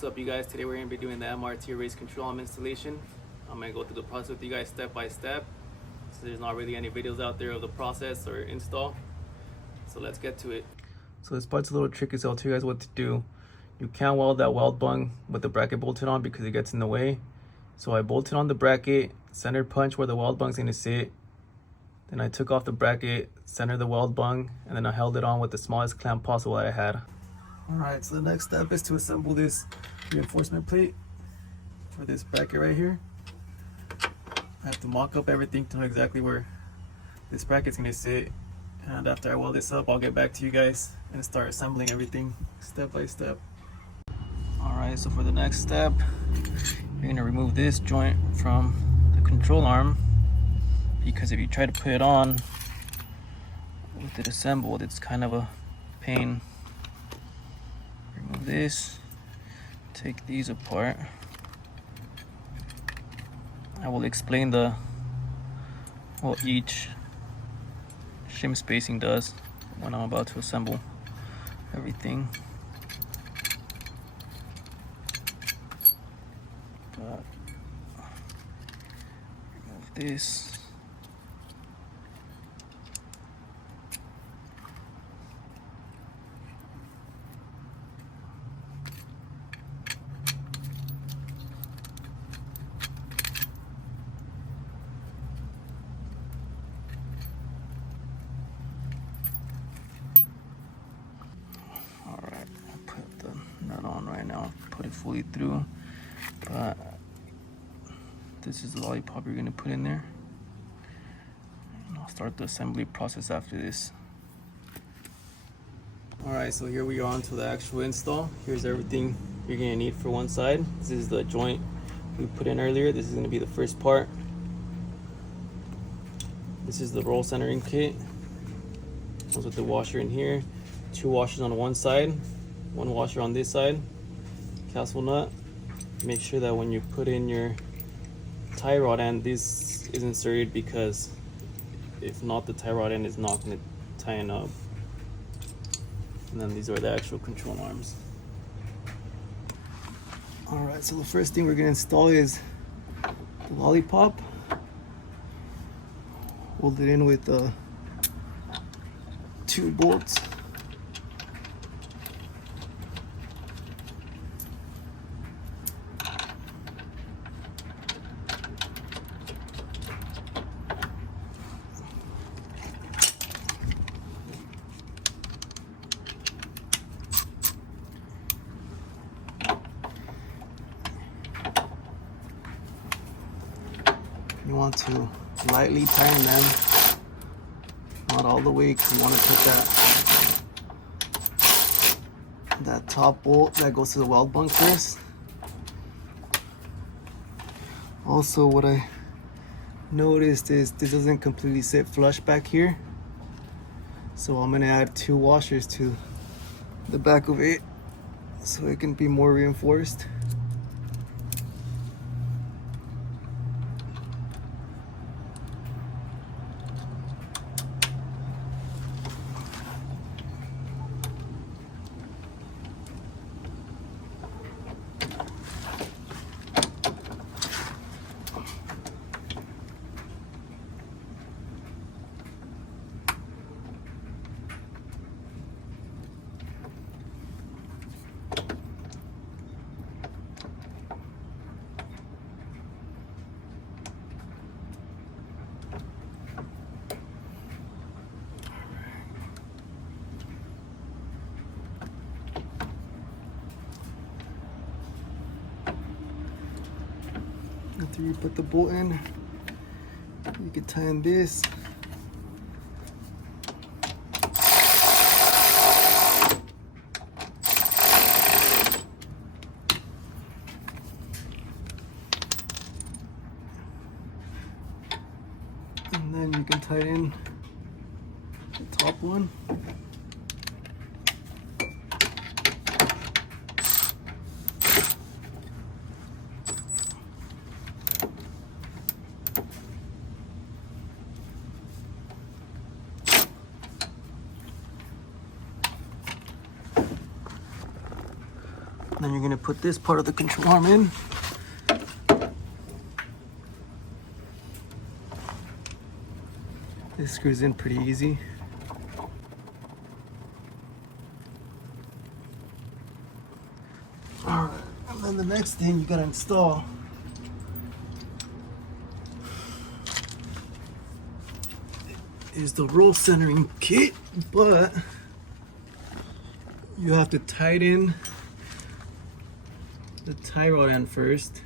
What's up, you guys? Today we're going to be doing the MRT race control arm installation. I'm going to go through the process with you guys step by step. So there's not really any videos out there of the process or install. So let's get to it. So this part's a little tricky, so I'll tell you guys what to do. You can't weld that weld bung with the bracket bolted on because it gets in the way. So I bolted on the bracket, center punch where the weld bung's going to sit. Then I took off the bracket, centered the weld bung, and then I held it on with the smallest clamp possible I had. Alright, so the next step is to assemble this reinforcement plate for this bracket right here. I have to mock up everything to know exactly where this bracket's going to sit. And after I weld this up, I'll get back to you guys and start assembling everything step by step. Alright, so for the next step, you're going to remove this joint from the control arm, because if you try to put it on with it assembled, it's kind of a pain. Remove this, take these apart. I will explain what each shim spacing does when I'm about to assemble everything. But remove this. Right now, put it fully through, but this is the lollipop you're going to put in there, and I'll start the assembly process after this. Alright, so here we are onto the actual install. Here's everything you're going to need for one side. This is the joint we put in earlier. This is going to be the first part. This is the roll centering kit. Comes with the washer in here, 2 washers on one side, 1 washer on this side, castle nut. Make sure that when you put in your tie rod end, this is inserted, because if not, the tie rod end is not going to tighten up. And then these are the actual control arms. Alright, so the first thing we're going to install is the lollipop. Hold it in with 2 bolts. You want to lightly tighten them, not all the way, because you want to put that top bolt that goes to the weld bung first. Also, what I noticed is this doesn't completely sit flush back here, so I'm going to add 2 washers to the back of it so it can be more reinforced. After you put the bolt in, you can tighten this. And then you can tighten the top one. Then you're gonna put this part of the control arm in. This screws in pretty easy. Alright, and then the next thing you gotta install is the roll centering kit, but you have to tighten the tie rod end first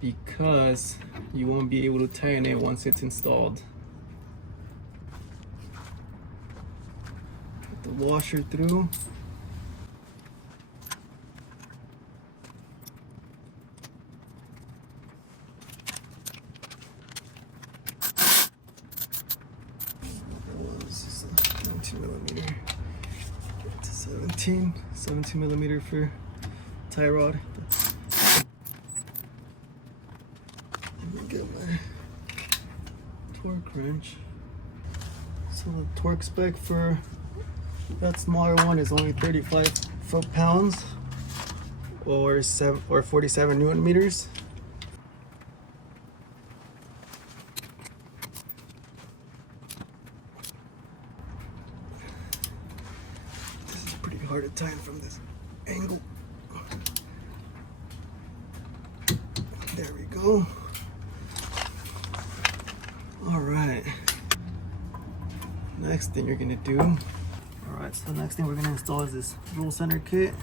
because you won't be able to tighten it once it's installed. Put the washer through. This is a 19 millimeter. It's a 17 millimeter for tie rod. Let me get my torque wrench. So the torque spec for that smaller one is only 35 foot-pounds or 47 Newton meters. This is pretty hard to tighten from this angle. There we go. All right. Next thing you're gonna do. All right, so the next thing we're gonna install is this roll center kit.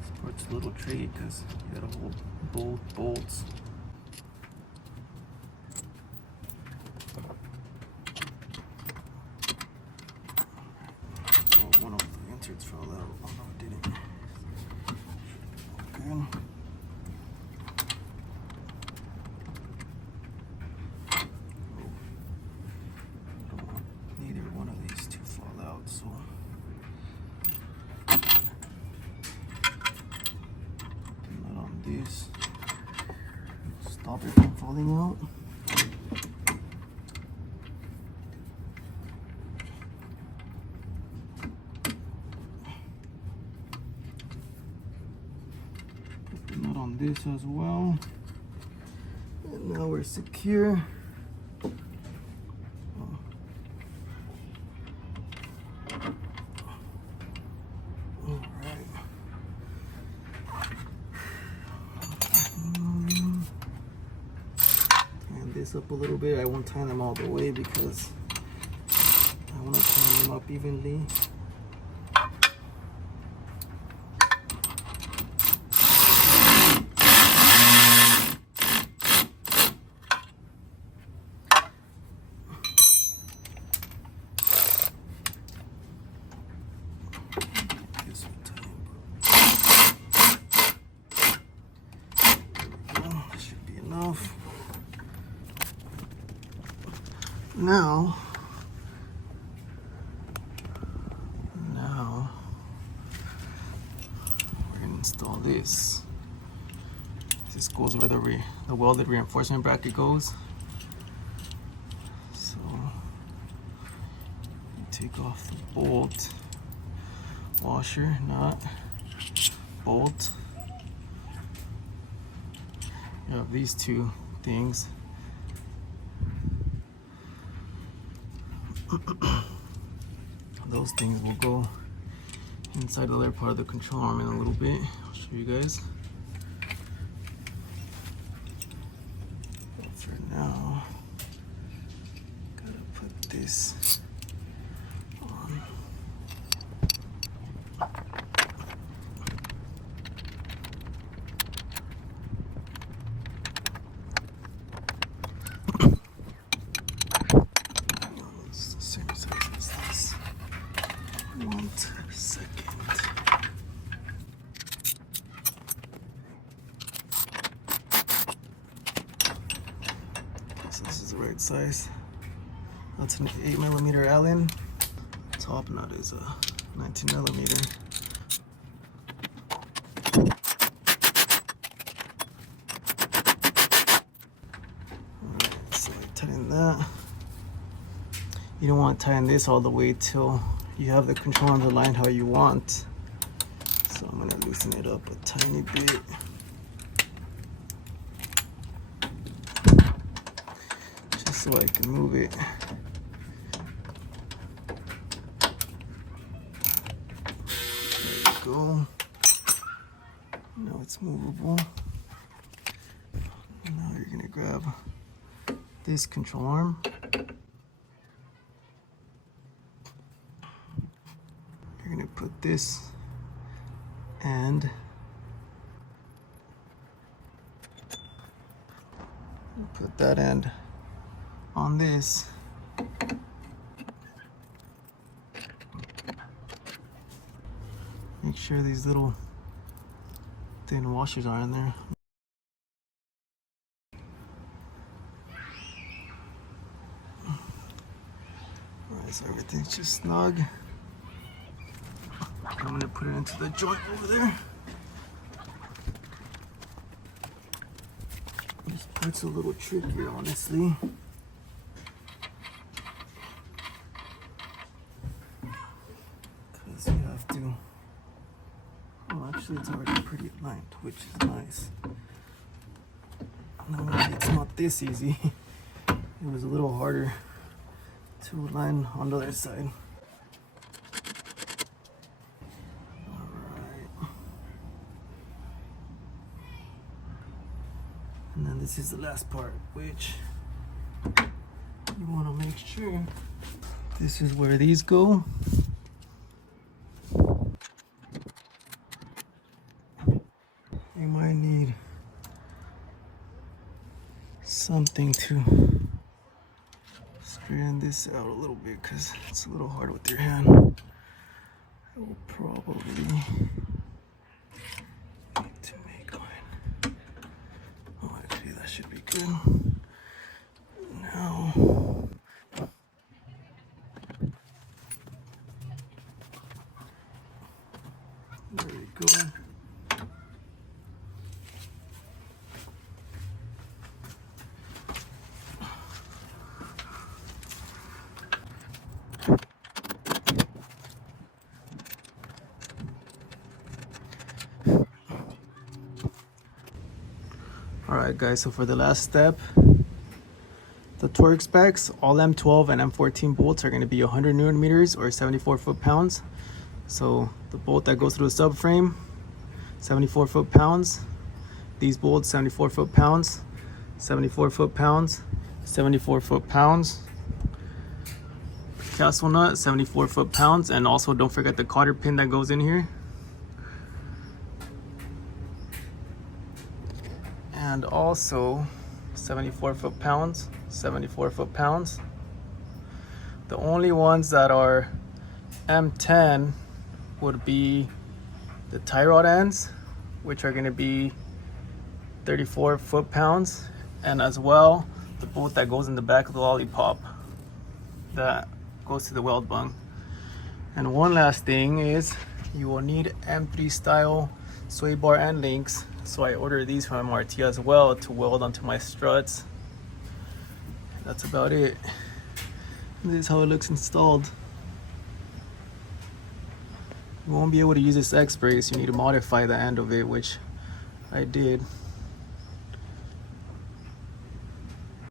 This part's a little tricky because you gotta hold both bolts. Oh, one of the inserts fell out. Oh no, it didn't. Okay. This stop it from falling out. Put the nut on this as well. And now we're secure. This up a little bit. I won't tie them all the way because I want to tie them up evenly. This will tie. There we go. That should be enough. Now we're gonna install this. This goes where the welded reinforcement bracket goes. So you take off the bolt, washer, nut, bolt. You have these two things. Those things will go inside the other part of the control arm in a little bit. I'll show you guys. But for now, gotta put this on. This is the right size. That's an 8 millimeter Allen. Top nut is a 19 millimeter. Alright, so I tighten that. You don't want to tighten this all the way till you have the control arms aligned how you want. So I'm gonna loosen it up a tiny bit. Just so I can move it. There we go. Now it's movable. Now you're gonna grab this control arm. You're gonna put this end put that end on this. Make sure these little thin washers are in there. Alright, so everything's just snug. I'm gonna put it into the joint over there. This part's a little trickier, honestly. Because you have to, well, actually it's already pretty aligned, which is nice. No, it's not this easy. It was a little harder to align on the other side. And then this is the last part, which you want to make sure this is where these go. You might need something to straighten this out a little bit because it's a little hard with your hand. I will probably need to make mine. Oh, actually, that should be good. Now, there we go. Alright guys, so for the last step, the torque specs, all M12 and M14 bolts are going to be 100 Newton meters or 74 foot-pounds. So the bolt that goes through the subframe, 74 foot-pounds. These bolts, 74 foot-pounds, 74 foot-pounds, 74 foot-pounds. Castle nut, 74 foot-pounds, and also don't forget the cotter pin that goes in here. And also 74 foot-pounds, 74 foot-pounds. The only ones that are M10 would be the tie rod ends, which are going to be 34 foot-pounds, and as well the bolt that goes in the back of the lollipop that goes to the weld bung. And one last thing is you will need M3 style sway bar end links. So I ordered these from MRT as well to weld onto my struts. That's about it. This is how it looks installed. You won't be able to use this X-brace. You need to modify the end of it, which I did.